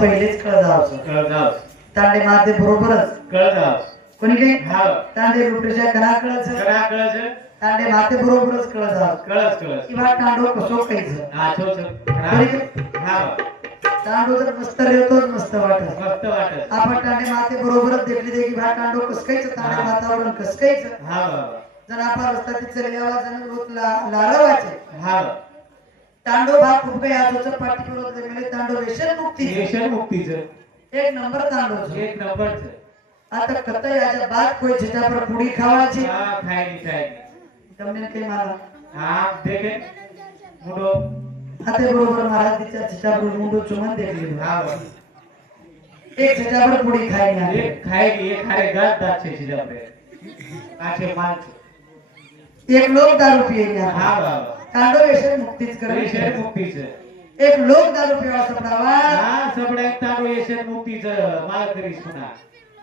पहिलेच कळ जावं तांडे माते बरोबरच कळ जाव कोणी काही हा तांडे रुपरेच्या कणा कळच तांडे माते बरोबरच कळ जावं कळच किंवा तांडो कसो काहीच हा छोच हा तांडो जर मस्त रेवतोच मस्त वाटत वाटत आपण तांडे माते बरोबरच देखली दे की भा तांडो कसकायचं तांडे वातावरण कसकायचं हा बाबा जर आपण रस्ता चले गावा जण होत लाडवाचे हा तांडो भाग खूप काही आजोचं पाठी परत लागले तांडो व्यसन मुक्तीचं एक नंबर तांडो एक नंबरचं आता कत याच्या बाद कोई जिता पर पुडी खावाची हा खायनी તમને કઈ મારા हा देखे मुडो हाते बरोबर महाराज तिच्या जितावर मुंडो चुमन देखली हा एक जितावर पुडी खाई ना एक खायनी एक हारे गात दाचे जिजापे आचे मांच एक लोक दारू पिये ना हा बाबा तांडो व्यसन मुक्तीच करे व्यसन मुक्तीचं एक लोक दारू पिवा सपडावा हा सगळ्यात तांडो व्यसन मुक्तीचं माळ करीस पुन्हा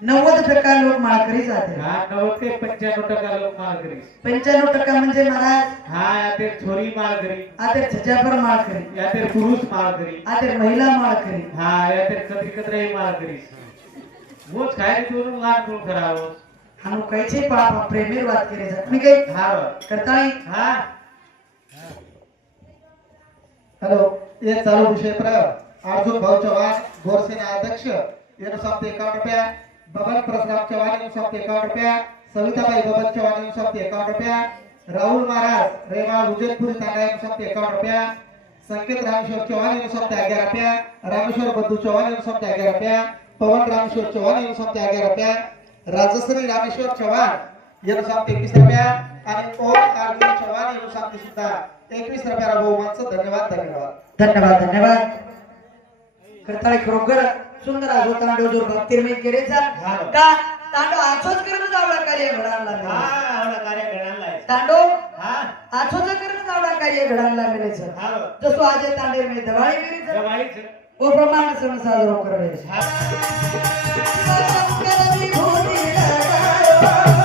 90% लोक माळकरी जाते हा 90 ते 95% लोक माळ करीस 95% म्हणजे महाराज हा याते छोरी माळ करी आते छजापर माळकरी याते पुरुष माळ करी आते महिला माळकरी हा याते कत्री कत्राई माळ करीस मोच खायरी दोन लाख कोण करावं हम कैसे पाप प्रेमेर बात करे जात मी काही हा करताळी हा हेलो ये चालू विषय पर अर्जुन भाऊ चव्हाण गोरसेना अध्यक्ष येनो साप्ते 51 रुपया बबन परशुराम चव्हाण येनो साप्ते 51 रुपया सविताबाई बबन चव्हाण येनो साप्ते 51 रुपया राहुल महाराज रेवा उजनपुरी तांडा येनो साप्ते 51 रुपया संकेत रामेश्वर चव्हाण येनो साप्ते 11 रुपया रामेश्वर बंधू चव्हाण येनो साप्ते 11 रुपया पवन रामेश्वर चव्हाण येनो साप्ते 11 रुपया राजश्री रामेश्वर चव्हाण येनो साप्ते 21 रुपया आणि ओम अर्जुन चव्हाण येनो साप्ते सुद्धा 21 रुपयाला बहुमानचं धन्यवाद करताळी खरोखर सुंदर आजो तांडो जो भक्तिर्मय केरेचा का तांडो आजोच करून जावला कार्य घडायला हा आवडा कार्य घडायला तांडो हा आजोच करून जावला कार्य घडायला मिळेचं हा जसो आज तांडे में दिवाळी मिळेचं जवाळीच ओ प्रमाण सण साजरो करायचं हा शंकर विभूती लगायो